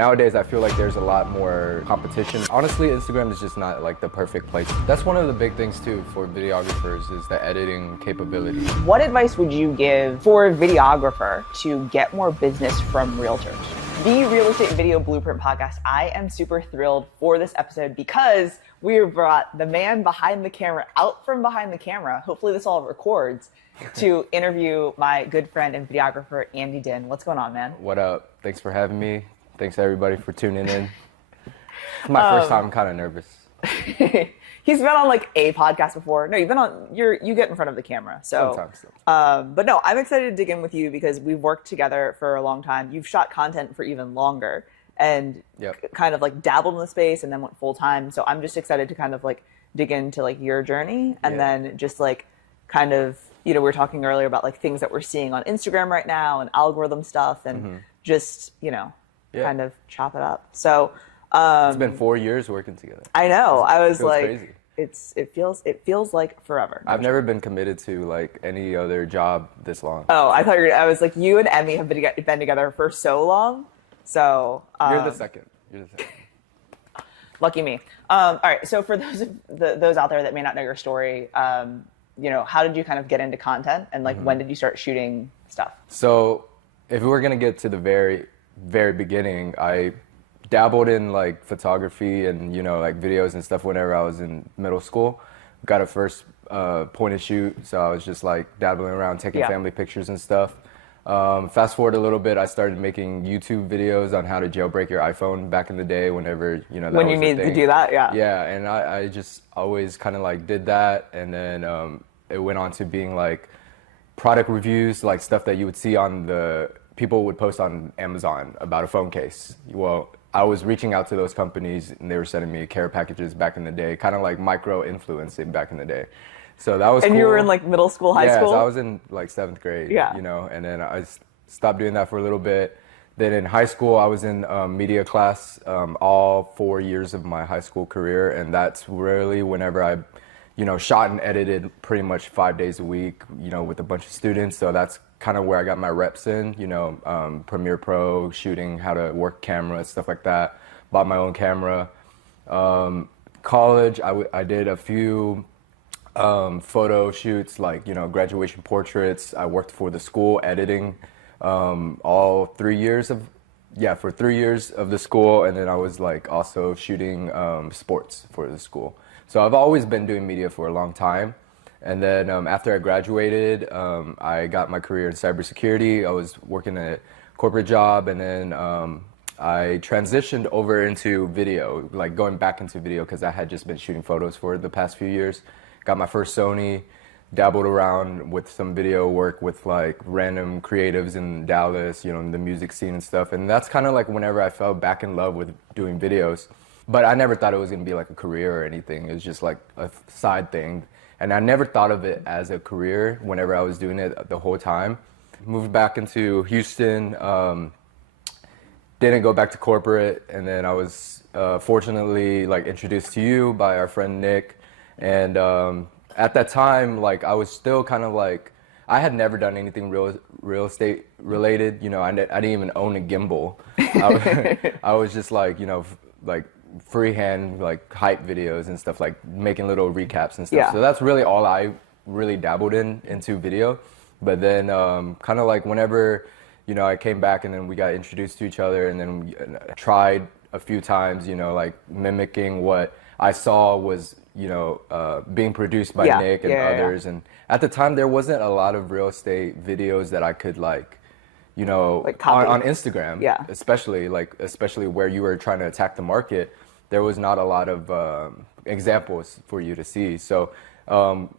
Nowadays, I feel like there's a lot more competition. Honestly, Instagram is just not like the perfect place. That's one of the big things too for videographers is the editing capability. What advice would you give for a videographer to get more business from realtors? The Real Estate Video Blueprint Podcast. I am super thrilled for this episode because we have brought the man behind the camera out from behind the camera. Hopefully this all records to interview my good friend and videographer, Andy Dinh. What's going on, man? What up? Thanks for having me. Thanks everybody for tuning in. It's my first time. I'm kind of nervous. He's been on like a podcast before. No, you've been on. You get in front of the camera. So, sometimes. But no, I'm excited to dig in with you because we've worked together for a long time. You've shot content for even longer and kind of like dabbled in the space and then went full time. So I'm just excited to kind of like dig into like your journey and then just like kind of, you know, we were talking earlier about like things that we're seeing on Instagram right now and algorithm stuff and just, you know, kind of chop it up. So it's been 4 years working together. I know. I was like, crazy. It feels like forever. I've never been committed to like any other job this long. Oh, I thought I was like, you and Emmy have been together for so long. So You're the second. Lucky me. All right. So for those out there that may not know your story, you know, how did you kind of get into content and like when did you start shooting stuff? So if we were gonna get to the very beginning, I dabbled in like photography and, you know, like videos and stuff whenever I was in middle school. Got a first point and shoot, so I was just like dabbling around taking family pictures and stuff. Fast forward a little bit, I started making YouTube videos on how to jailbreak your iPhone back in the day whenever, you know, that when you needed to do that. Yeah, and I just always kind of like did that, and then it went on to being like product reviews, like stuff that you would see on the people would post on Amazon about a phone case. Well, I was reaching out to those companies and they were sending me care packages back in the day, kind of like micro influencing back in the day. So that was cool. And you were in like middle school, high school? Yeah, so I was in like 7th grade, you know, and then I stopped doing that for a little bit. Then in high school, I was in media class all 4 years of my high school career. And that's really whenever I, you know, shot and edited pretty much 5 days a week, you know, with a bunch of students. So that's kind of where I got my reps in, you know, Premiere Pro, shooting, how to work camera, stuff like that. Bought my own camera. College, I did a few photo shoots, like, you know, graduation portraits. I worked for the school editing all 3 years of, for 3 years of the school. And then I was like also shooting sports for the school. So I've always been doing media for a long time. And then after I graduated, I got my career in cybersecurity. I was working a corporate job, and then I transitioned over into video, like going back into video because I had just been shooting photos for the past few years. Got my first Sony, dabbled around with some video work with like random creatives in Dallas, you know, in the music scene and stuff. And that's kind of like whenever I fell back in love with doing videos. But I never thought it was going to be like a career or anything. It was just like a side thing. And I never thought of it as a career whenever I was doing it the whole time. Moved back into Houston, didn't go back to corporate, and then I was fortunately like introduced to you by our friend Nick. And at that time, like I was still kind of like, I had never done anything real estate related. You know, I didn't even own a gimbal. I was just like, you know, like freehand like hype videos and stuff, like making little recaps and stuff. So that's really all I really dabbled into video. But then kind of like whenever, you know, I came back and then we got introduced to each other, and then we tried a few times, you know, like mimicking what I saw was, you know, being produced by Nick and others. And at the time there wasn't a lot of real estate videos that I could like, you know, like on Instagram, especially where you were trying to attack the market, there was not a lot of examples for you to see. So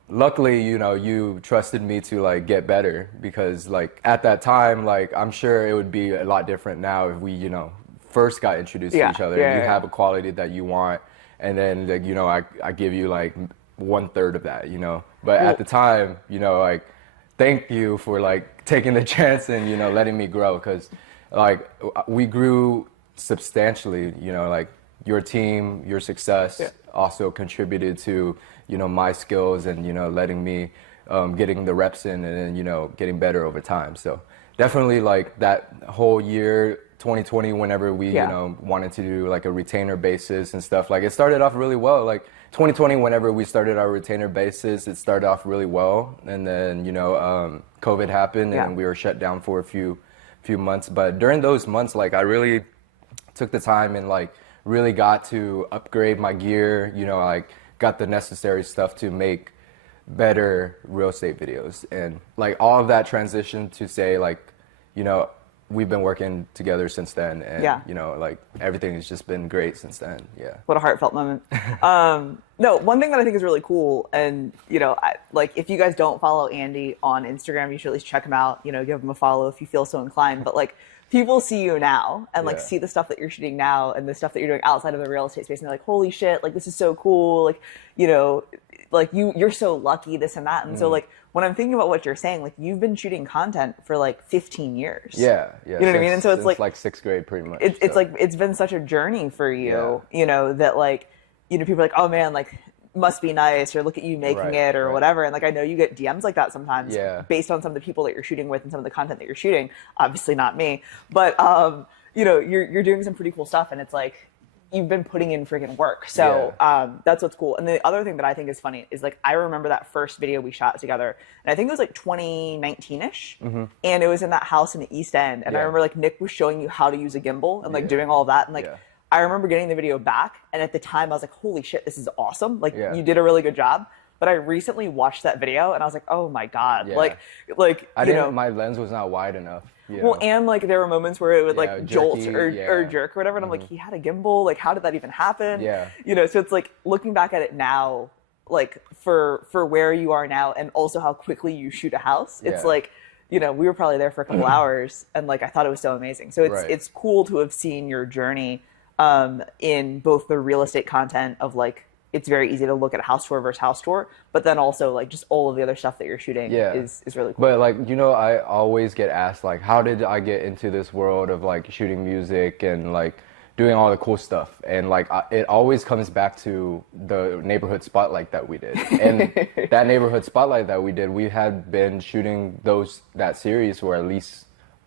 luckily, you know, you trusted me to like get better, because like at that time, like I'm sure it would be a lot different now if we, you know, first got introduced to each other and you have a quality that you want, and then like, you know, I give you like 1/3 of that, you know. But at the time, you know, like thank you for like taking the chance and, you know, letting me grow, because like we grew substantially, you know, like your team, your success also contributed to, you know, my skills and, you know, letting me getting the reps in and then, you know, getting better over time. So definitely like that whole year 2020 whenever we, you know, wanted to do like a retainer basis and stuff. Like it started off really well. Like 2020, whenever we started our retainer basis, it started off really well. And then, you know, COVID happened and we were shut down for a few months. But during those months, like I really took the time and like really got to upgrade my gear, you know, like got the necessary stuff to make better real estate videos. And like all of that transition to say like, you know, we've been working together since then, and you know, like everything has just been great since then. Yeah. What a heartfelt moment. No, one thing that I think is really cool, and you know, like if you guys don't follow Andy on Instagram, you should at least check him out. You know, give him a follow if you feel so inclined. But like, people see you now and like see the stuff that you're shooting now and the stuff that you're doing outside of the real estate space, and they're like, holy shit, like this is so cool. Like, you know, like you're so lucky, this and that. And so like, when I'm thinking about what you're saying, like you've been shooting content for like 15 years. Yeah. You know what I mean? And so it's like sixth grade pretty much. It's like, it's been such a journey for you, you know, that like, you know, people are like, oh man, like must be nice, or look at you making it or whatever. And like, I know you get DMs like that sometimes based on some of the people that you're shooting with and some of the content that you're shooting, obviously not me, but you know, you're doing some pretty cool stuff, and it's like, you've been putting in freaking work. So that's what's cool. And the other thing that I think is funny is like, I remember that first video we shot together, and I think it was like 2019-ish, and it was in that house in the East End. And I remember like Nick was showing you how to use a gimbal and like doing all of that. And like, I remember getting the video back, and at the time I was like, holy shit, this is awesome. Like you did a really good job. But I recently watched that video and I was like, oh my God. Like I didn't, my lens was not wide enough. Well, and like there were moments where it would like jolt or jerk or whatever. And I'm like, he had a gimbal. Like, how did that even happen? You know, so it's like looking back at it now, like for where you are now, and also how quickly you shoot a house. It's like, you know, we were probably there for a couple hours, and like I thought it was so amazing. So it's cool to have seen your journey in both the real estate content of like, it's very easy to look at a house tour versus house tour, but then also like just all of the other stuff that you're shooting is really cool. But like, you know, I always get asked like, how did I get into this world of like shooting music and like doing all the cool stuff? And like, it always comes back to the neighborhood spotlight that we did. And that neighborhood spotlight that we did, we had been shooting that series for at least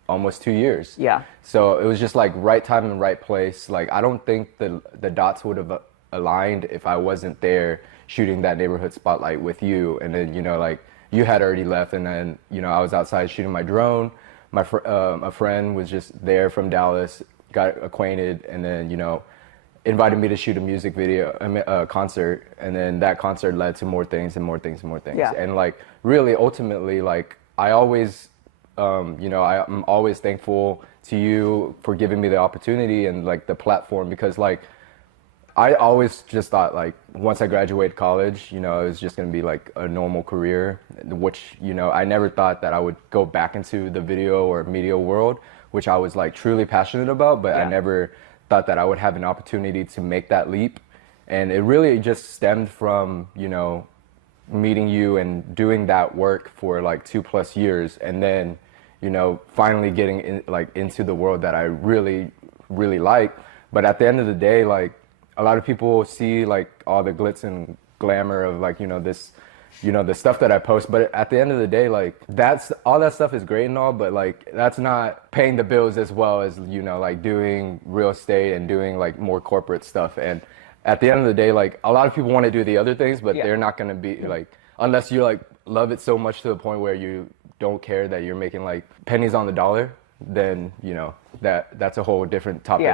almost 2 years. So it was just like right time and right place. Like, I don't think the dots would have aligned if I wasn't there shooting that neighborhood spotlight with you. And then, you know, like you had already left, and then, you know, I was outside shooting my drone. A friend was just there from Dallas, got acquainted, and then, you know, invited me to shoot a music video, a concert. And then that concert led to more things and more things and more things. And like, really, ultimately, like I always, you know, I'm always thankful to you for giving me the opportunity and like the platform, because like, I always just thought like once I graduated college, you know, it was just going to be like a normal career, which, you know, I never thought that I would go back into the video or media world, which I was like truly passionate about, but I never thought that I would have an opportunity to make that leap. And it really just stemmed from, you know, meeting you and doing that work for like 2+ years. And then, you know, finally getting into the world that I really, really like. But at the end of the day, like, a lot of people see like all the glitz and glamour of like, you know, this, you know, the stuff that I post. But at the end of the day, like all that stuff is great and all, but like that's not paying the bills as well as, you know, like doing real estate and doing like more corporate stuff. And at the end of the day, like a lot of people want to do the other things, but they're not going to be like, unless you like love it so much to the point where you don't care that you're making like pennies on the dollar, then, you know, that's a whole different topic.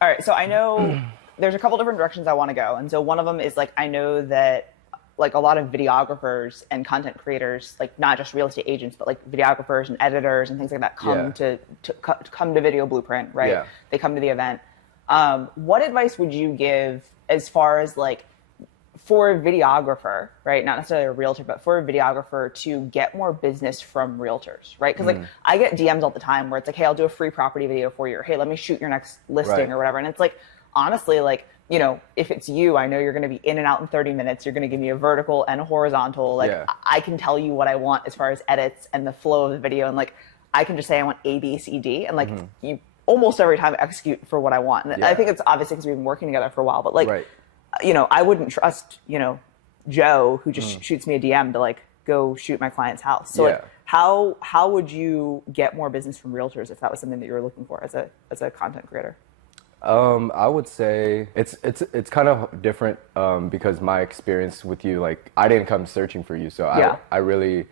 All right, so I know there's a couple different directions I want to go. And so one of them is like, I know that like a lot of videographers and content creators, like not just real estate agents, but like videographers and editors and things like that come to Video Blueprint, right? They come to the event. What advice would you give as far as like for a videographer, right? Not necessarily a realtor, but for a videographer to get more business from realtors, right? Because like I get DMs all the time where it's like, hey, I'll do a free property video for you, or hey, let me shoot your next listing or whatever. And it's like, honestly, like, you know, if it's you, I know you're going to be in and out in 30 minutes. You're going to give me a vertical and a horizontal. Like I can tell you what I want as far as edits and the flow of the video. And like, I can just say I want A, B, C, D. And like you almost every time execute for what I want. And I think it's obviously because we've been working together for a while, but like, you know, I wouldn't trust, you know, Joe, who just shoots me a DM to like go shoot my client's house. So like, how would you get more business from realtors if that was something that you were looking for as a content creator? I would say it's kind of different because my experience with you, like I didn't come searching for you, so I really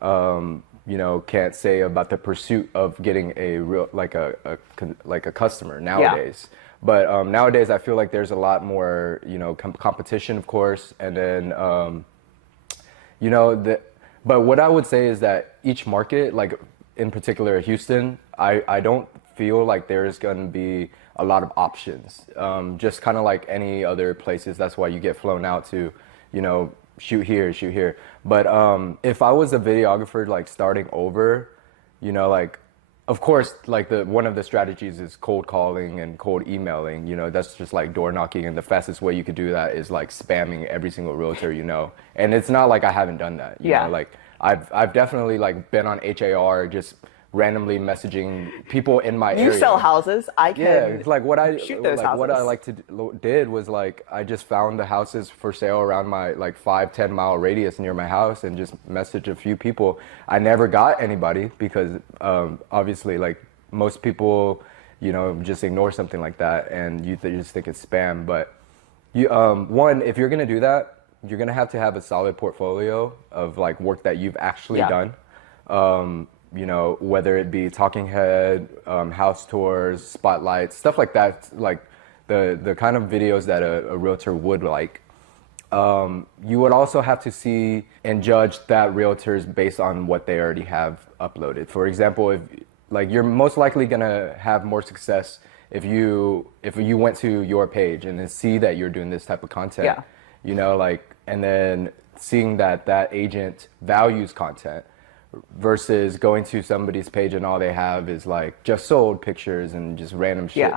can't say about the pursuit of getting a real like a customer nowadays. But nowadays I feel like there's a lot more competition, of course, and then but what I would say is that each market, like in particular Houston, I don't feel like there's going to be a lot of options. Just kind of like any other places. That's why you get flown out to, shoot here, shoot here. But if I was a videographer, like starting over, like, of course, like one of the strategies is cold calling and cold emailing. That's just like door knocking, and the fastest way you could do that is like spamming every single realtor. And it's not like I haven't done that. You know? Like I've definitely like been on HAR just randomly messaging people in my area. You sell houses. I can it's like what I shoot those like houses. What I like to did was like I just found the houses for sale around my like 5-10 mile radius near my house and just messaged a few people. I never got anybody because obviously like most people just ignore something like that and you just think it's spam. But you one, if you're gonna do that, you're gonna have to have a solid portfolio of like work that you've actually done. Whether it be talking head, house tours, spotlights, stuff like that, like the kind of videos that a realtor would like. You would also have to see and judge that realtors based on what they already have uploaded. For example, if like you're most likely gonna have more success if you went to your page and then see that you're doing this type of content, and then seeing that agent values content. Versus going to somebody's page and all they have is like just sold pictures and just random shit,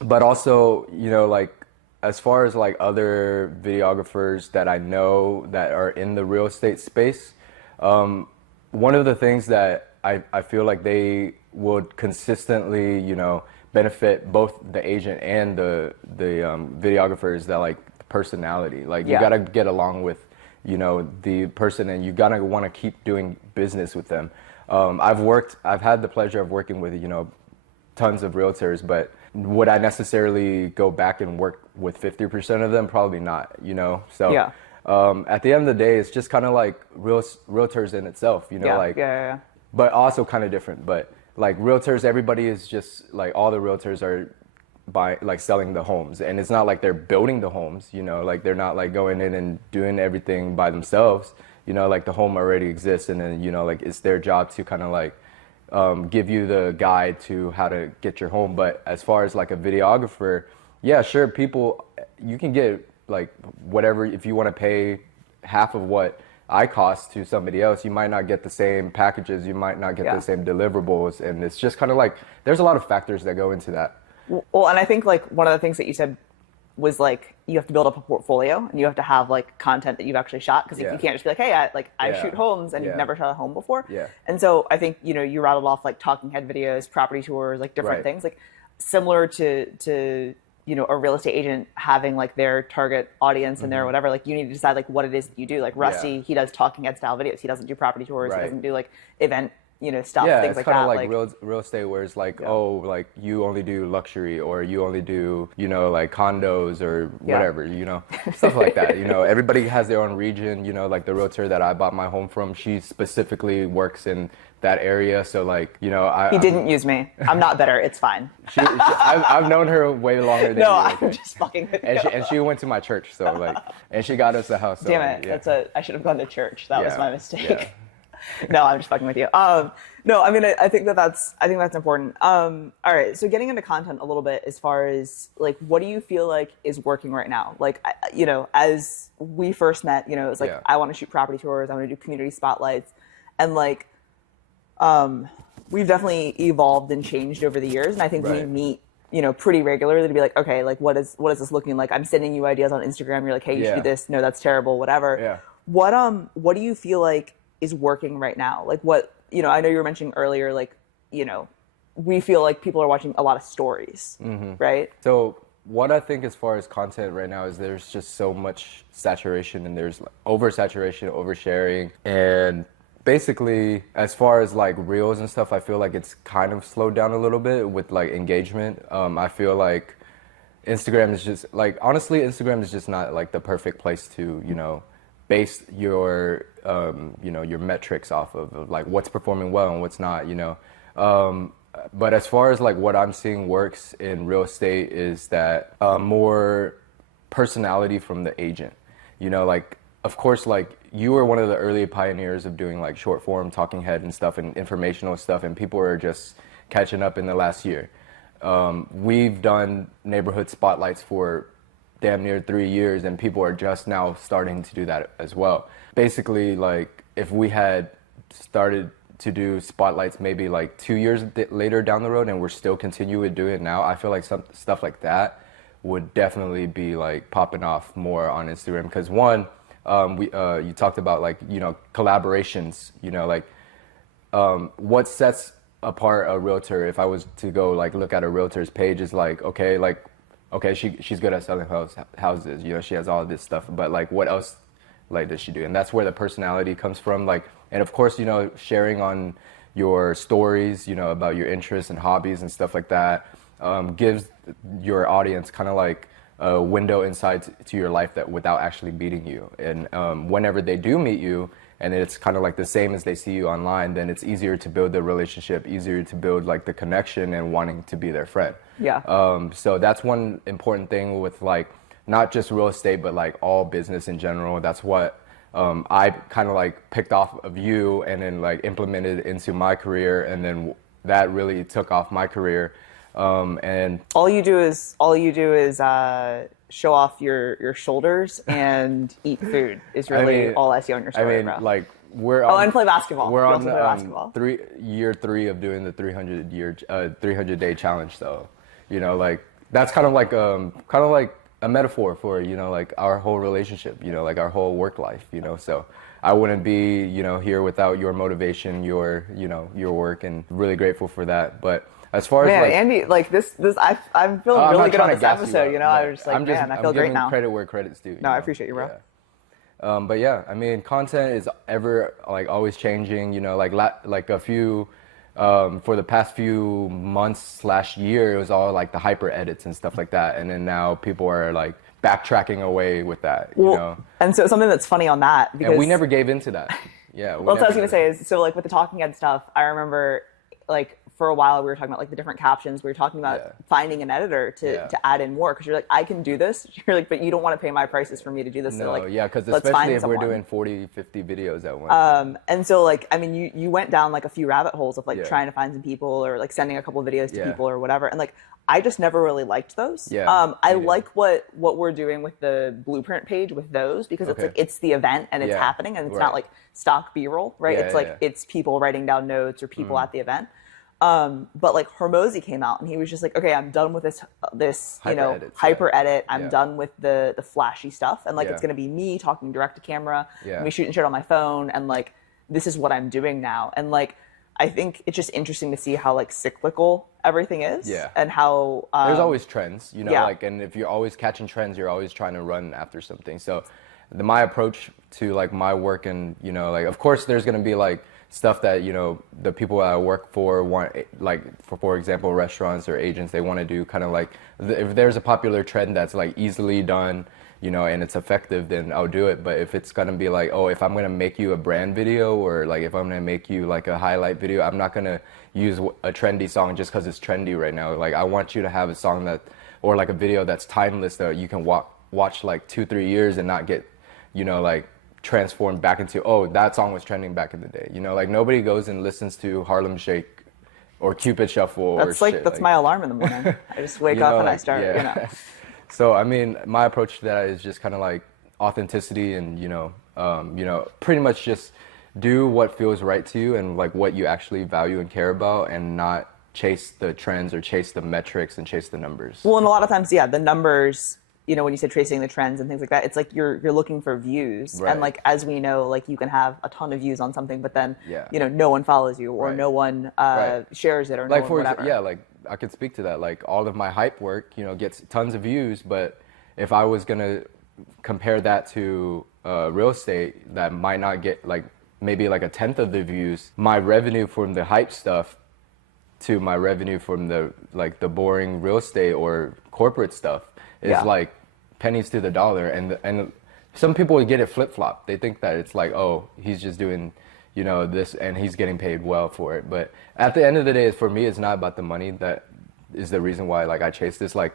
but also, like as far as like other videographers that I know that are in the real estate space, one of the things that I feel like they would consistently, benefit both the agent and the videographer is that like personality, like you gotta get along with the person and you gotta want to keep doing business with them. I've had the pleasure of working with, tons of realtors, but would I necessarily go back and work with 50% of them? Probably not, So at the end of the day, it's just kind of like realtors in itself, but also kind of different. But like realtors, everybody is just like all the realtors are selling the homes, and it's not like they're building the homes, like they're not like going in and doing everything by themselves, like the home already exists, and then like it's their job to kind of like give you the guide to how to get your home. But as far as like a videographer, sure, you can get like whatever. If you want to pay half of what I cost to somebody else, you might not get the same packages, you might not get the same deliverables, and it's just kind of like there's a lot of factors that go into that. Well, and I think like one of the things that you said was like you have to build up a portfolio and you have to have like content that you've actually shot, because you can't just be like, hey, I shoot homes and you've never shot a home before. And so I think you rattled off like talking head videos, property tours, like different things, like similar to a real estate agent having like their target audience and their whatever. Like you need to decide like what it is that you do. Like Rusty, he does talking head style videos. He doesn't do property tours. He doesn't do like event stuff, things like that. Yeah, it's kind of like real estate where it's like, oh, like you only do luxury, or you only do, like condos or whatever, stuff like that. Everybody has their own region, like the realtor that I bought my home from, she specifically works in that area. So like, he didn't use me. I'm not better. It's fine. I've known her way longer than you. I'm just fucking with you. And she went to my church. So like, and she got us the house. So, damn it. I should have gone to church. That was my mistake. Yeah. No, I'm just fucking with you. No, I mean, I think that's important. All right. So getting into content a little bit, as far as like, what do you feel like is working right now? Like, as we first met, it was like, I want to shoot property tours. I want to do community spotlights. And like, we've definitely evolved and changed over the years. And I think we meet, pretty regularly to be like, okay, like what is this looking like? I'm sending you ideas on Instagram. You're like, hey, you should do this. No, that's terrible. Whatever. Yeah. What do you feel like is working right now? Like what, I know you were mentioning earlier, like, we feel like people are watching a lot of stories, right? So what I think as far as content right now is there's just so much saturation, and there's like oversaturation, oversharing, and basically, as far as like reels and stuff, I feel like it's kind of slowed down a little bit with like engagement. I feel like Instagram is just like, honestly, Instagram is just not like the perfect place to, base your, your metrics off of like what's performing well and what's not, But as far as like what I'm seeing works in real estate is that more personality from the agent, like, of course, like you were one of the early pioneers of doing like short form talking head and stuff and informational stuff, and people are just catching up in the last year. We've done neighborhood spotlights for damn near 3 years, and people are just now starting to do that as well. Basically, like if we had started to do spotlights maybe like 2 years later down the road and we're still continuing to do it now, I feel like some stuff like that would definitely be like popping off more on Instagram. Because one, you talked about like, collaborations, what sets apart a realtor, if I was to go like look at a realtor's page, is like, okay, she's good at selling houses, she has all of this stuff, but like what else like does she do? And that's where the personality comes from. Like, and of course, sharing on your stories, about your interests and hobbies and stuff like that, gives your audience kind of like a window inside to your life that without actually meeting you. And whenever they do meet you, and it's kind of like the same as they see you online, then it's easier to build the relationship, easier to build like the connection and wanting to be their friend. Yeah. So that's one important thing with like, not just real estate, but like all business in general. That's what I kind of like picked off of you and then like implemented into my career. And then that really took off my career. And all you do is show off your shoulders and eat food is really all I see on your story, bro. Like we're on, and play basketball. We're on year 3 of doing the 300 day challenge though. Like that's kind of like a metaphor for, like our whole relationship, like our whole work life, so I wouldn't be, here without your motivation, your work, and really grateful for that. But as far as like, Andy, like I'm feeling really good on this episode, I was just like, I feel great now. I'm giving credit where credit's due. No, I appreciate you, bro. Yeah. But yeah, I mean, content is ever like always changing, like a few, for the past few months / year, it was all like the hyper edits and stuff like that. And then now people are like backtracking away with that, And so something that's funny on that, because and we never gave into that. Yeah. Well, what I was going to say is, so like with the talking head stuff, I remember like for a while we were talking about like the different captions. We were talking about finding an editor to add in more, because you're like, I can do this. You're like, but you don't want to pay my prices for me to do this. No, so like, because especially if we're doing 40, 50 videos at once. And so like, I mean, you went down like a few rabbit holes of like trying to find some people or like sending a couple of videos to people or whatever. And like, I just never really liked those. I like what we're doing with the blueprint page with those, because it's like, it's the event and it's happening, and it's not like stock B-roll, right? It's like, it's people writing down notes or people at the event. But like Hormozy came out and he was just like, okay, I'm done with this hyper edit. I'm done with the flashy stuff. And like, it's going to be me talking direct to camera, and me shooting shit on my phone. And like, this is what I'm doing now. And like, I think it's just interesting to see how like cyclical everything is. And how, there's always trends, like, and if you're always catching trends, you're always trying to run after something. So my approach to like my work, and, like, of course there's going to be like stuff that, the people that I work for want, like, for example, restaurants or agents, they want to do kind of like, if there's a popular trend that's like easily done, and it's effective, then I'll do it. But if it's going to be like, oh, if I'm going to make you a brand video, or like if I'm going to make you like a highlight video, I'm not going to use a trendy song just because it's trendy right now. Like, I want you to have a song that, or like a video that's timeless, that you can watch like 2-3 years and not get, like transformed back into, oh, that song was trending back in the day. Like nobody goes and listens to Harlem Shake or Cupid Shuffle. That's or like, that's my alarm in the morning. I just wake up and I start, So, I mean, my approach to that is just kind of like authenticity and, pretty much just do what feels right to you and like what you actually value and care about, and not chase the trends or chase the metrics and chase the numbers. Well, and a lot of times, the numbers, when you said tracing the trends and things like that, it's like you're looking for views. Right. And like, as we know, like you can have a ton of views on something, but then, no one follows you, or no one shares it, or like, no one whatever. Like I could speak to that. Like all of my hype work, gets tons of views, but if I was going to compare that to real estate, that might not get like maybe like a tenth of the views, my revenue from the hype stuff to my revenue from the like the boring real estate or corporate stuff is like pennies to the dollar. And some people get it flip-flop. They think that it's like, oh, he's just doing, you know, this and he's getting paid well for it. But at the end of the day, for me, it's not about the money. That is the reason why like I chase this. Like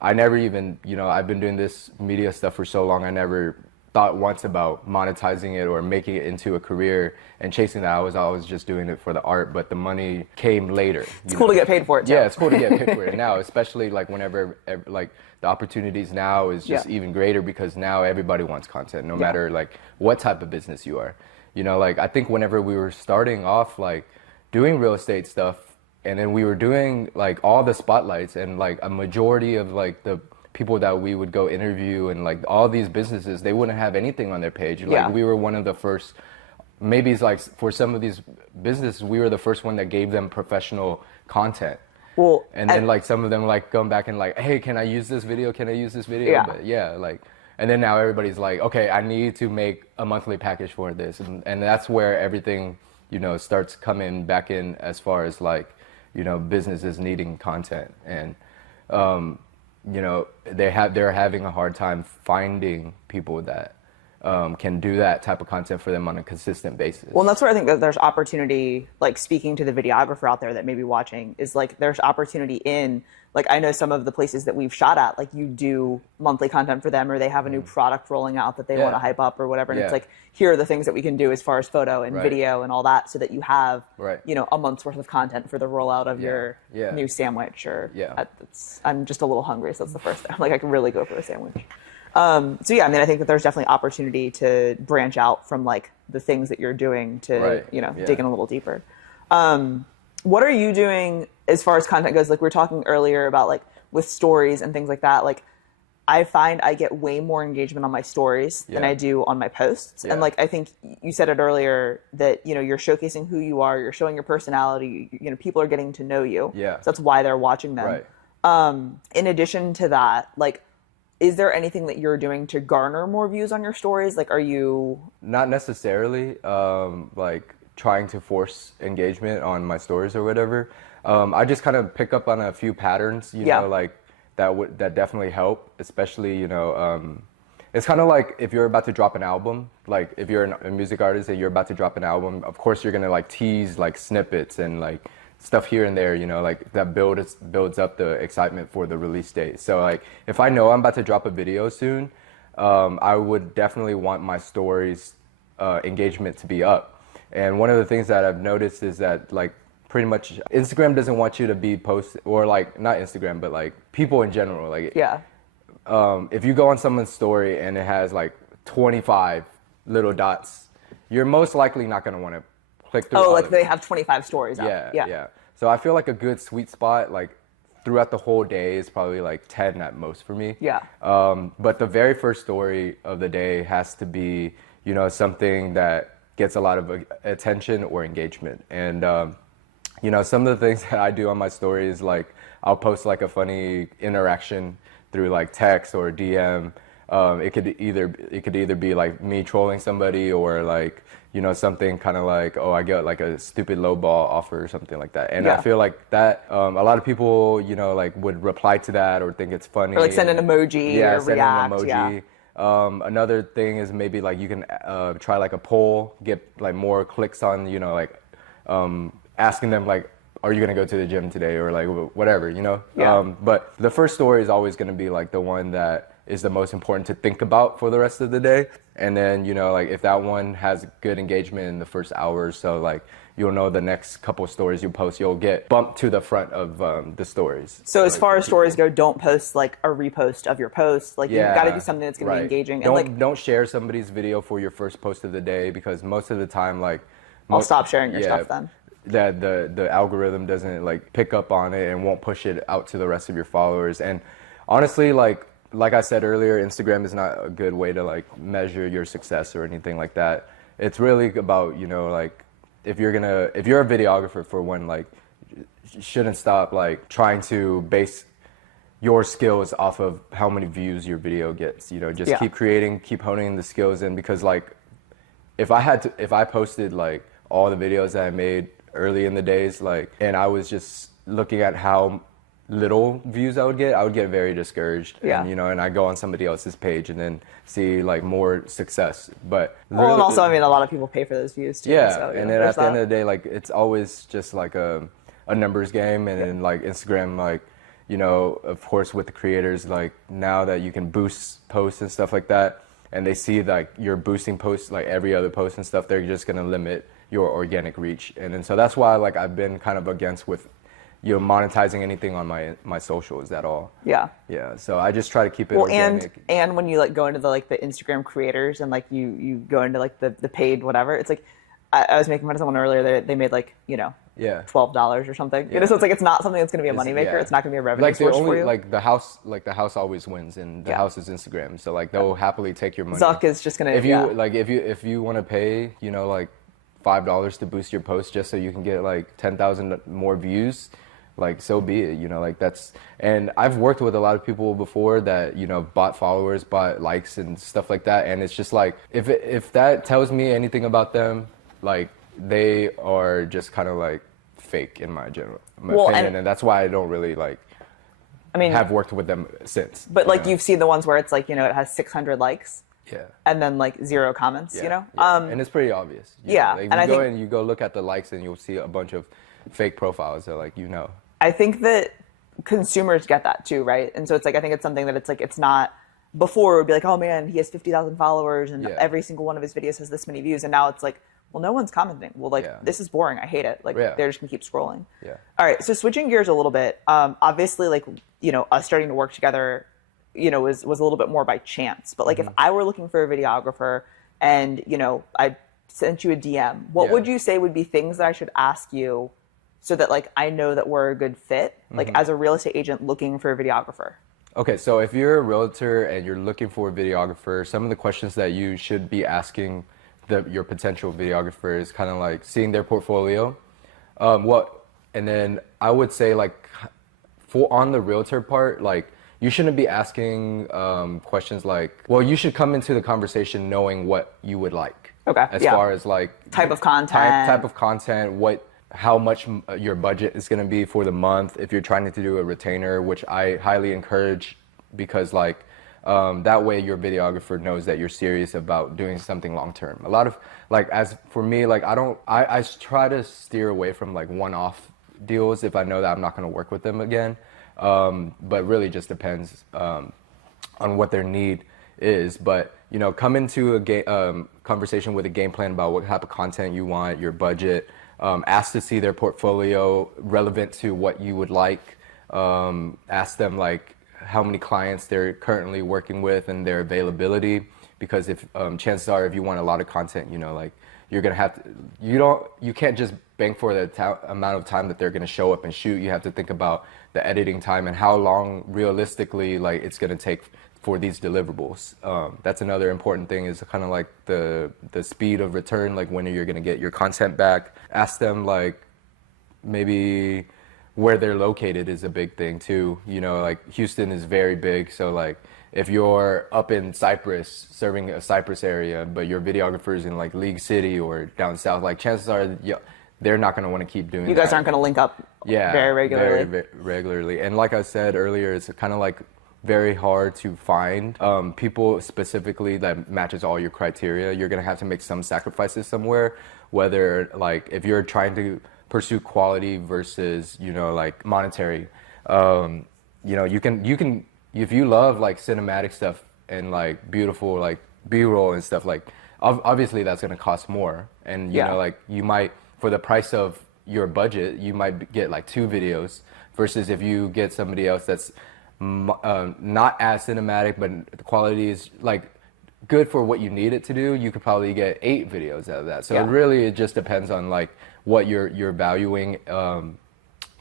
I never even, you know, I've been doing this media stuff for so long. I never thought once about monetizing it or making it into a career and chasing that. I was always just doing it for the art, but the money came later. It's cool to get paid for it too. Yeah, it's cool to get paid for it now, especially like whenever like the opportunities now is just even greater because now everybody wants content, no matter like what type of business you are. You know, like I think whenever we were starting off like doing real estate stuff, and then we were doing like all the spotlights and like a majority of like the people that we would go interview and like all these businesses, they wouldn't have anything on their page. Like we were one of the first, maybe it's like for some of these businesses, we were the first one that gave them professional content. Well, and then like some of them like come back and like, hey, can I use this video? Can I use this video? Yeah. But like, and then now everybody's like, okay, I need to make a monthly package for this. And that's where everything, you know, starts coming back in as far as like, you know, businesses needing content. And, you know, they're having a hard time finding people that can do that type of content for them on a consistent basis. Well, and that's where I think that there's opportunity, like speaking to the videographer out there that may be watching, is like there's opportunity in, like I know some of the places that we've shot at, like you do monthly content for them or they have a new product rolling out that they want to hype up or whatever. And it's like, here are the things that we can do as far as photo and video and all that so that you have, you know, a month's worth of content for the rollout of your new sandwich or I'm just a little hungry. So that's the first thing. Like I can really go for a sandwich. So yeah, I mean, I think that there's definitely opportunity to branch out from like the things that you're doing to, you know, dig in a little deeper. What are you doing as far as content goes? Like we were talking earlier about like with stories and things like that. Like I find I get way more engagement on my stories than I do on my posts. And like, I think you said it earlier that, you know, you're showcasing who you are, you're showing your personality, you know, people are getting to know you. So that's why they're watching them. In addition to that, like, is there anything that you're doing to garner more views on your stories? Like, are you... Not necessarily, like, trying to force engagement on my stories or whatever. I just kind of pick up on a few patterns, you know, like, that definitely help, especially, you know, it's kind of like if you're about to drop an album, like, if you're a music artist and you're about to drop an album, of course you're gonna, like, tease, like, snippets and, like, stuff here and there, you know, like that builds up the excitement for the release date. So like if I know I'm about to drop a video soon, I would definitely want my stories engagement to be up. And one of the things that I've noticed is that like pretty much Instagram doesn't want you to be posted, or like not Instagram, but like people in general. Like if you go on someone's story and it has like 25 little dots, you're most likely not going to want to click through. Oh, like they have 25 stories up. Yeah. So I feel like a good sweet spot, like throughout the whole day, is probably like 10 at most for me. But the very first story of the day has to be, you know, something that gets a lot of attention or engagement. And, you know, some of the things that I do on my story is like, I'll post like a funny interaction through like text or DM. It could either be like me trolling somebody or like, you know, something kind of like, oh, I get like a stupid lowball offer or something like that. And I feel like that a lot of people, you know, like would reply to that or think it's funny. Or like send an emoji or send react. An emoji. Another thing is maybe like you can try like a poll, get like more clicks on, you know, like asking them like, are you going to go to the gym today or like whatever, you know? But the first story is always going to be like the one that is the most important to think about for the rest of the day. And then, you know, like if that one has good engagement in the first hour or so, like you'll know the next couple of stories you post, you'll get bumped to the front of the stories. So as far as stories go, don't post like a repost of your post. Like you've got to do something that's going to be engaging. Don't share somebody's video for your first post of the day, because most of the time, like... I'll stop sharing your stuff then. That the algorithm doesn't like pick up on it and won't push it out to the rest of your followers. And honestly, like I said earlier, Instagram is not a good way to like measure your success or anything like that. It's really about, you know, like if you're a videographer, for one, like you shouldn't stop like trying to base your skills off of how many views your video gets. You know, just keep creating, keep honing the skills in, because like if I posted like all the videos that I made early in the days, like, and I was just looking at how little views I would get very discouraged. Yeah. And, you know, and I go on somebody else's page and then see like more success. But well, and also, I mean, a lot of people pay for those views too. yeah. So, and then at the end of the day, like, it's always just like a numbers game. And then like Instagram, like, you know, of course with the creators, like now that you can boost posts and stuff like that, and they see like you're boosting posts like every other post and stuff, they're just gonna limit your organic reach. And then so that's why like I've been kind of against with, you know, monetizing anything on my socials at all. Yeah. Yeah. So I just try to keep it organic. And when you like go into the like the Instagram creators and like you go into like the paid whatever, it's like I was making fun of someone earlier. They made like, you know, $12 or something. Yeah. You know, so it's like it's not something that's going to be a moneymaker. It's not going to be a revenue source for you. Like the house always wins, and the house is Instagram. So like they'll happily take your money. Zuck is just going to if you want to pay, you know, like $5 to boost your post just so you can get like 10,000 more views, like so be it. You know, like that's, and I've worked with a lot of people before that, you know, bought followers, bought likes and stuff like that, and it's just like if that tells me anything about them, like they are just kind of like fake in my opinion, and that's why I don't really like have worked with them since. But like you've seen the ones where it's like, you know, it has 600 likes. Yeah. And then like 0 comments, you know? Yeah. And it's pretty obvious. Yeah. Like, and you go look at the likes and you'll see a bunch of fake profiles that like, you know. I think that consumers get that too, right? And so it's like, I think it's something that it's like, it's not, before it would be like, oh man, he has 50,000 followers and every single one of his videos has this many views. And now it's like, well, no one's commenting. Well, like, this is boring. I hate it. Like, they're just gonna keep scrolling. Yeah. All right. So switching gears a little bit, obviously, like, you know, us starting to work together, you know, was a little bit more by chance. But like, if I were looking for a videographer and, you know, I sent you a DM, what would you say would be things that I should ask you so that like I know that we're a good fit, like as a real estate agent looking for a videographer? Okay, so if you're a realtor and you're looking for a videographer, some of the questions that you should be asking your potential videographer is kind of like seeing their portfolio. And then I would say like on the realtor part, like you shouldn't be asking questions like, well, you should come into the conversation knowing what you would like. Okay. As far as like type of content, how much your budget is going to be for the month if you're trying to do a retainer, which I highly encourage, because like that way your videographer knows that you're serious about doing something long term. A lot of like, as for me, like I try to steer away from like one-off deals if I know that I'm not going to work with them again. But really just depends on what their need is. But you know, come into a conversation with a game plan about what type of content you want, your budget. Ask to see their portfolio relevant to what you would like. Ask them like how many clients they're currently working with and their availability, because if chances are if you want a lot of content, you know, like you're gonna have to, you can't just bank for the amount of time that they're gonna show up and shoot. You have to think about the editing time and how long realistically like it's gonna take for these deliverables. That's another important thing, is kind of like the speed of return, like when you're gonna get your content back. Ask them like maybe where they're located is a big thing too. You know, like Houston is very big, so like if you're up in Cypress, serving a Cypress area, but your videographer is in like League City or down south, like chances are they're not going to want to keep doing that. You guys aren't going to link up very regularly. Very regularly. And like I said earlier, it's kind of like very hard to find people specifically that matches all your criteria. You're going to have to make some sacrifices somewhere, whether like if you're trying to pursue quality versus, you know, like monetary. You know, you can if you love like cinematic stuff and like beautiful like B-roll and stuff, like obviously that's going to cost more. And you know, like you might, for the price of your budget, you might get like 2 videos, versus if you get somebody else that's not as cinematic, but the quality is like good for what you need it to do, you could probably get 8 videos out of that. So it just depends on like what you're valuing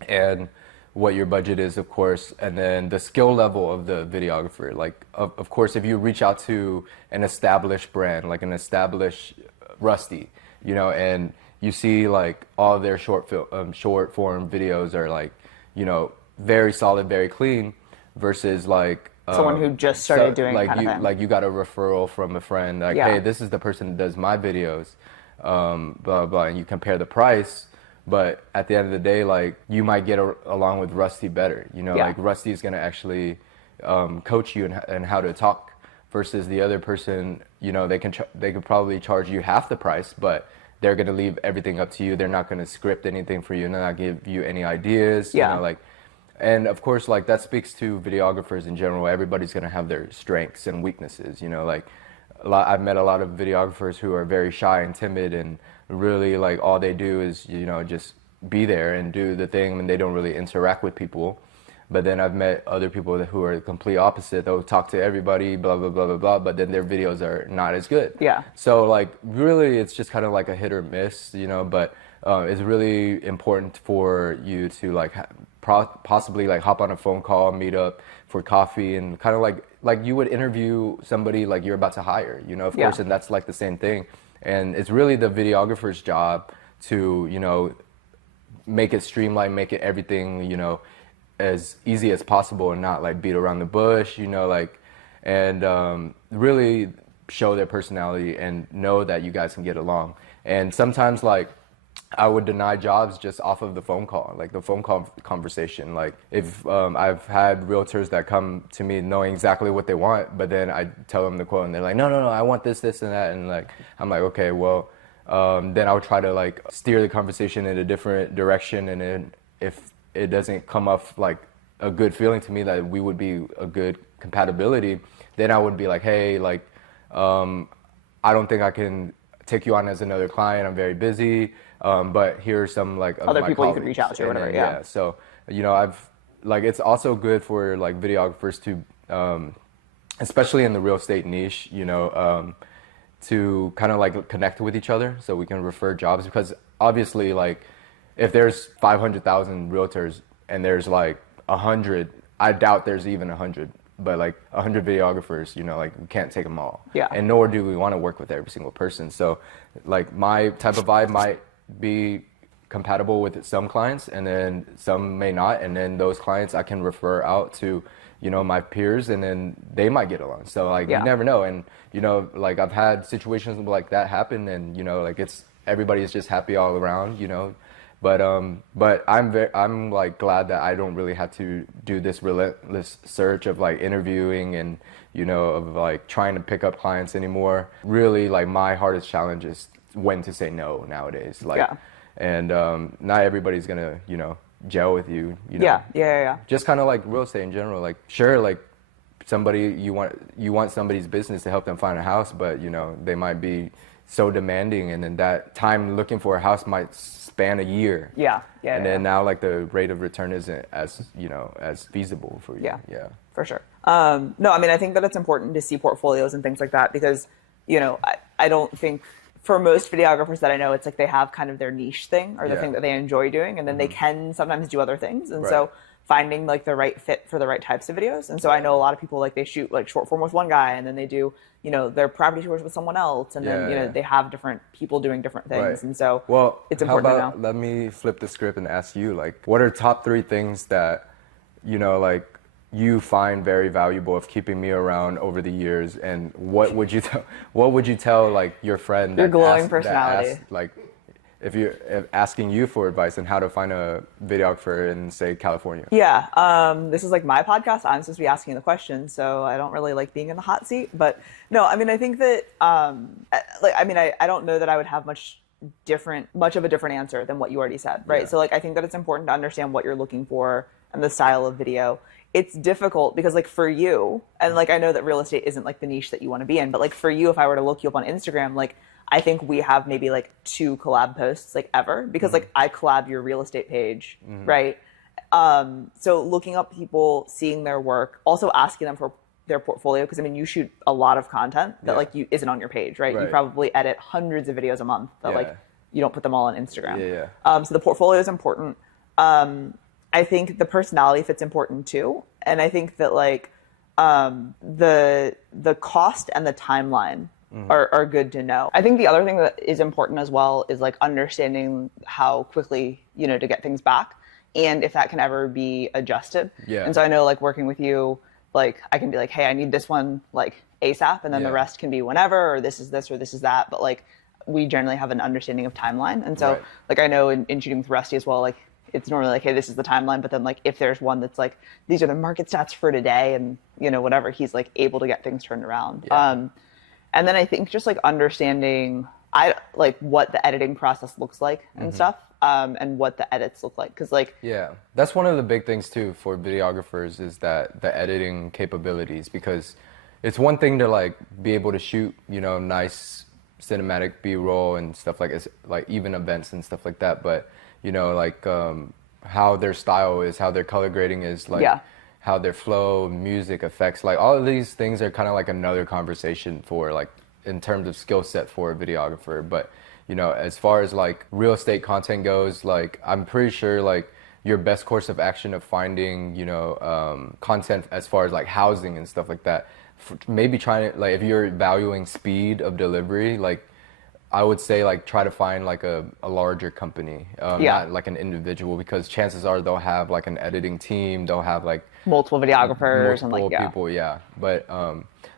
and what your budget is, of course, and then the skill level of the videographer. Like, of course, if you reach out to an established brand, like an established Rusty, you know, and you see like all their short form videos are like, you know, very solid, very clean, versus like someone who just started doing like kind of thing. like you got a referral from a friend, like, hey, this is the person that does my videos, blah blah, and you compare the price. But at the end of the day, like, you might get along with Rusty better, you know, like Rusty is gonna actually coach you in how to talk, versus the other person, you know, they could probably charge you half the price, but they're gonna leave everything up to you. They're not gonna script anything for you, and not give you any ideas, you know, like. And of course, like, that speaks to videographers in general. Everybody's gonna have their strengths and weaknesses, you know, like, I've met a lot of videographers who are very shy and timid, and really, like, all they do is, you know, just be there and do the thing, and they don't really interact with people. But then I've met other people who are the complete opposite. They'll talk to everybody, blah, blah, blah, blah, blah, but then their videos are not as good. Yeah. So, like, really, it's just kind of like a hit or miss, you know, but it's really important for you to, like, possibly, like, hop on a phone call, meet up for coffee, and kind of like you would interview somebody like you're about to hire, you know, of course, and that's like the same thing. And it's really the videographer's job to, you know, make it streamlined, make it everything, you know, as easy as possible, and not like beat around the bush, you know, like, and really show their personality and know that you guys can get along. And sometimes, like, I would deny jobs just off of the phone call, like the phone call conversation. Like, if I've had realtors that come to me knowing exactly what they want, but then I tell them the quote and they're like, no, I want this, this, and that. And like, I'm like, okay, well, then I would try to, like, steer the conversation in a different direction. And then if it doesn't come off like a good feeling to me that we would be a good compatibility, then I would be like, hey, like, I don't think I can take you on as another client. I'm very busy. But here are some, like, other my people colleagues. you could reach out to or whatever. Yeah. So, you know, it's also good for, like, videographers to, especially in the real estate niche, you know, to kind of, like, connect with each other so we can refer jobs, because obviously, like, if there's 500,000 realtors and there's like 100, I doubt there's even 100, but like 100 videographers, you know, like, we can't take them all. Yeah. And nor do we want to work with every single person. So, like, my type of vibe might be compatible with some clients, and then some may not. And then those clients I can refer out to, you know, my peers, and then they might get along. So, like, you never know. And, you know, like, I've had situations like that happen, and, you know, like, everybody is just happy all around, you know. But I'm like glad that I don't really have to do this relentless search of, like, interviewing and, you know, of, like, trying to pick up clients anymore. Really, like, my hardest challenge is when to say no nowadays. Like, and not everybody's gonna, you know, gel with you. You know? Yeah. Just kind of like real estate in general. Like, sure, like, somebody you want somebody's business to help them find a house, but, you know, they might be so demanding, and then that time looking for a house might span a year. And then now, like, the rate of return isn't as, you know, as feasible for you. Yeah, for sure. No, I mean, I think that it's important to see portfolios and things like that, because, you know, I don't think, for most videographers that I know, it's like they have kind of their niche thing, or the thing that they enjoy doing, and then they can sometimes do other things. And so finding, like, the right fit for the right types of videos. And so I know a lot of people, like, they shoot, like, short form with one guy, and then they do, you know, their property tours with someone else, and then, you know, they have different people doing different things. And so, well, it's important to know. Let me flip the script and ask you, like, what are top 3 things that, you know, like, you find very valuable of keeping me around over the years, and what would you tell like your friend, your glowing personality, like, if you're asking you for advice on how to find a videographer in, say, California? This is like my podcast. I'm supposed to be asking the questions, so I don't really like being in the hot seat. But no, I mean, I think that, I don't know that I would have much of a different answer than what you already said, right? So, like, I think that it's important to understand what you're looking for and the style of video. It's difficult because, like, for you, and, like, I know that real estate isn't, like, the niche that you want to be in, but, like, for you, if I were to look you up on Instagram, like, I think we have maybe, like, 2 collab posts, like, ever, because, like, I collab your real estate page, right? So looking up people, seeing their work, also asking them for their portfolio, because, I mean, you shoot a lot of content that, like, isn't on your page, right? You probably edit hundreds of videos a month that, like, you don't put them all on Instagram. So the portfolio is important. I think the personality fit's important too. And I think that, like, the cost and the timeline are good to know. I think the other thing that is important as well is, like, understanding how quickly, you know, to get things back, and if that can ever be adjusted. And so I know, like, working with you, like I can be like, hey, I need this one like ASAP, and then the rest can be whenever, or this is this or this is that. But like we generally have an understanding of timeline, and so like I know in shooting with Rusty as well, like it's normally like, hey, this is the timeline, but then like if there's one that's like these are the market stats for today, and you know whatever, he's like able to get things turned around. And then I think just like understanding like what the editing process looks like and stuff, and what the edits look like, because like that's one of the big things too for videographers, is that the editing capabilities, because it's one thing to like be able to shoot, you know, nice cinematic B-roll and stuff like even events and stuff like that, but you know, like how their style is, how their color grading is, like how their flow, music, effects, like all of these things are kind of like another conversation for like in terms of skill set for a videographer. But you know, as far as like real estate content goes, like I'm pretty sure like your best course of action of finding, you know, content as far as like housing and stuff like that, maybe trying to, like if you're valuing speed of delivery, like I would say like try to find like a larger company, not like an individual, because chances are they'll have like an editing team, they'll have like multiple videographers multiple and like people,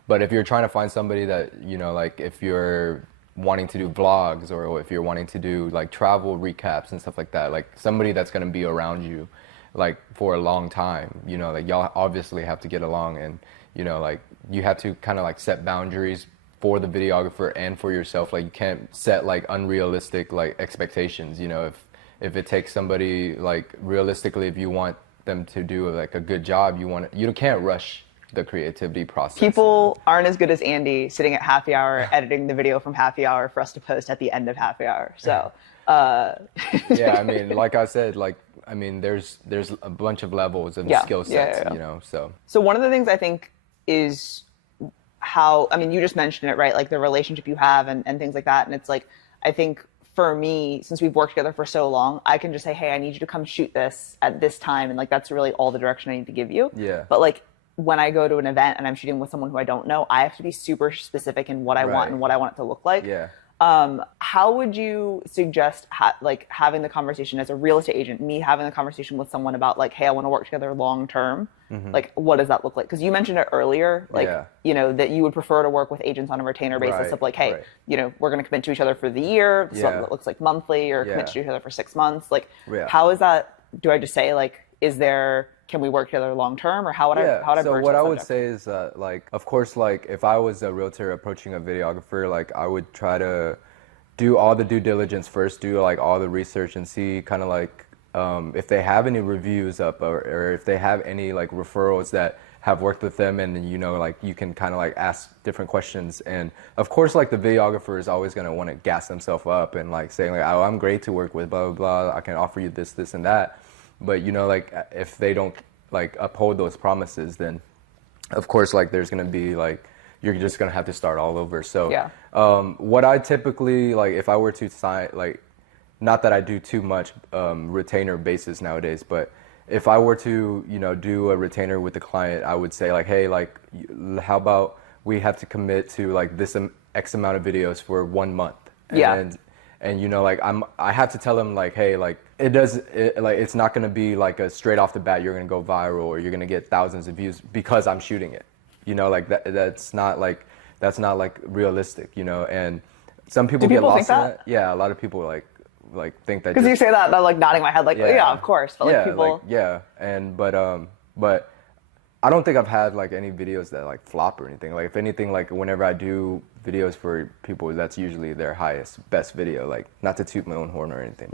but if you're trying to find somebody that, you know, like if you're wanting to do vlogs, or if you're wanting to do like travel recaps and stuff like that, like somebody that's going to be around you like for a long time, you know, like y'all obviously have to get along, and you know, like you have to kind of like set boundaries for the videographer and for yourself. Like you can't set like unrealistic like expectations, you know, if it takes somebody, like realistically, if you want them to do like a good job, you can't rush the creativity process. People aren't as good as Andy sitting at happy hour editing the video from happy hour for us to post at the end of happy hour. So yeah, I mean, like I said, like I mean, there's a bunch of levels of skill sets, you know. So one of the things I think is how, I mean, you just mentioned it, right? Like the relationship you have and things like that. And it's like, I think for me, since we've worked together for so long, I can just say, hey, I need you to come shoot this at this time. And like, that's really all the direction I need to give you. Yeah. But like, when I go to an event and I'm shooting with someone who I don't know, I have to be super specific in what I want and what I want it to look like. Yeah. How would you suggest like having the conversation as a real estate agent, me having the conversation with someone about like, hey, I want to work together long term. Like, what does that look like? Because you mentioned it earlier, like, you know, that you would prefer to work with agents on a retainer basis of like, hey, you know, we're going to commit to each other for the year. So it looks like monthly, or commit to each other for 6 months. Like, how is that? Do I just say like, can we work together long term, or how would I? So what I would say is like, of course, like if I was a realtor approaching a videographer, like I would try to do all the due diligence first, do like all the research, and see kind of like if they have any reviews up, or if they have any like referrals that have worked with them, and you know, like you can kind of like ask different questions. And of course, like the videographer is always going to want to gas themselves up and like saying like, oh, I'm great to work with, blah blah blah, I can offer you this, this and that. But you know, like if they don't like uphold those promises, then of course like there's gonna be like, you're just gonna have to start all over. So what I typically, like if I were to sign, like not that I do too much retainer basis nowadays, but if I were to, you know, do a retainer with the client, I would say like, hey, like how about we have to commit to like this X amount of videos for 1 month. And you know, like I have to tell them like, hey, like it's not gonna be like a straight off the bat you're gonna go viral or you're gonna get thousands of views because I'm shooting it. You know, like that's not like realistic, you know. And some people get lost in that. Yeah, a lot of people like think that, because you say that, I'm like nodding my head like, yeah, of course. But like people but I don't think I've had like any videos that like flop or anything. Like if anything, like whenever I do videos for people, that's usually their best video. Like not to toot my own horn or anything.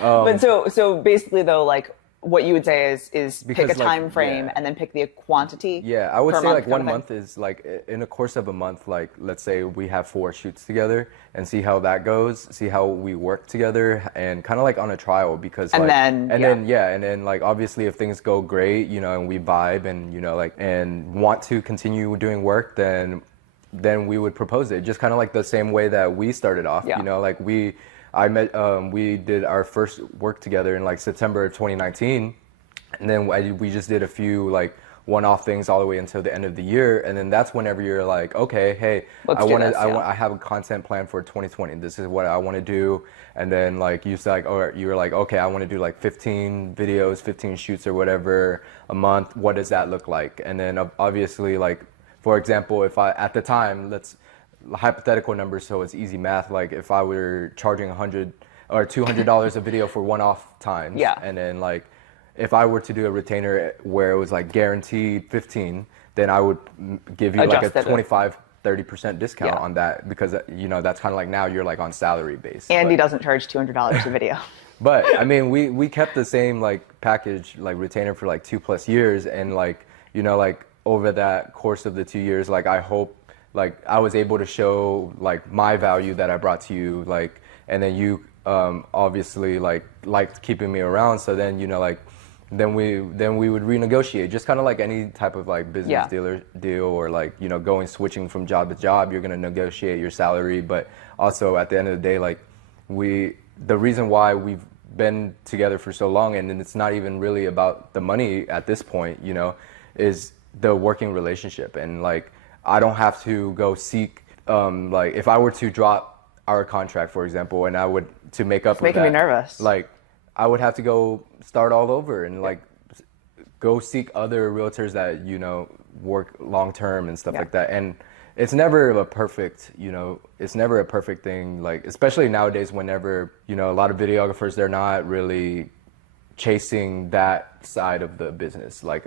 But so basically though, like what you would say is pick a time frame and then pick the quantity. Yeah, I would say like 1 month is like, in the course of a month, like let's say we have 4 shoots together and see how that goes, see how we work together, and kind of like on a trial, because like, and then like obviously if things go great, you know, and we vibe and, you know, like, and want to continue doing work, then we would propose it, just kind of like the same way that we started off, you know, like we did our first work together in like September of 2019, and then we just did a few like one-off things all the way until the end of the year, and then that's whenever you're like, okay, hey, I have a content plan for 2020. This is what I want to do, and then like you said, or you were like, okay, I want to do like 15 videos, 15 shoots or whatever a month. What does that look like? And then obviously, like for example, if I at the time, let's hypothetical numbers, so it's easy math. Like if I were charging $100 or $200 a video for one-off times, and then like if I were to do a retainer where it was like guaranteed 15, then I would give you like a 25-30% discount on that, because you know that's kind of like now you're like on salary base. Andy doesn't charge $200 a video. But I mean, we kept the same like package, like retainer, for like 2+ years, and like, you know, like over that course of the 2 years, like I hope like I was able to show like my value that I brought to you, like, and then you obviously like liked keeping me around. So then, you know, like then we would renegotiate, just kind of like any type of like business deal, or like, you know, switching from job to job, you're gonna negotiate your salary. But also at the end of the day, like the reason why we've been together for so long, and it's not even really about the money at this point, you know, is the working relationship. And like I don't have to go seek like if I were to drop our contract, for example, and I would to make up for that, making me nervous. Like I would have to go start all over and like go seek other realtors that, you know, work long term and stuff like that. And it's never a perfect, you know, it's never a perfect thing. Like especially nowadays, whenever, you know, a lot of videographers, they're not really chasing that side of the business. Like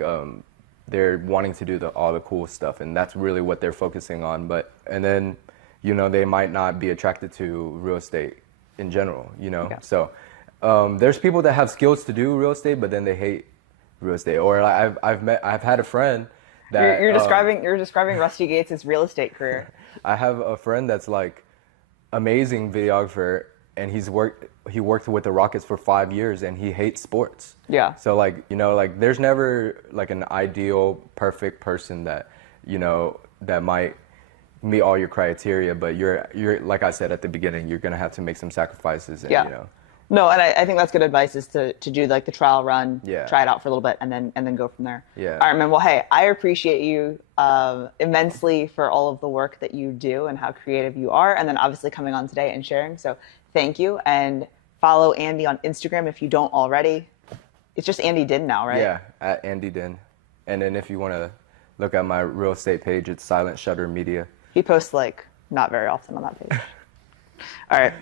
they're wanting to do all the cool stuff, and that's really what they're focusing on. But and then, you know, they might not be attracted to real estate in general, you know. So there's people that have skills to do real estate, but then they hate real estate. Or I've had a friend that you're describing Rusty Gates' real estate career. I have a friend that's like amazing videographer, and he worked with the Rockets for 5 years, and he hates sports. Yeah. So like, you know, like there's never like an ideal perfect person that, you know, that might meet all your criteria, but you're like I said at the beginning, you're gonna have to make some sacrifices, and you know. No, and I think that's good advice, is to do like the trial run, try it out for a little bit, and then go from there. Yeah. All right, man. Well, hey, I appreciate you immensely for all of the work that you do and how creative you are, and then obviously coming on today and sharing. So thank you, and follow Andy on Instagram if you don't already. It's just Andy Dinh now, right? Yeah, at Andy Dinh. And then if you want to look at my real estate page, it's Silent Shutter Media. He posts like not very often on that page. All right.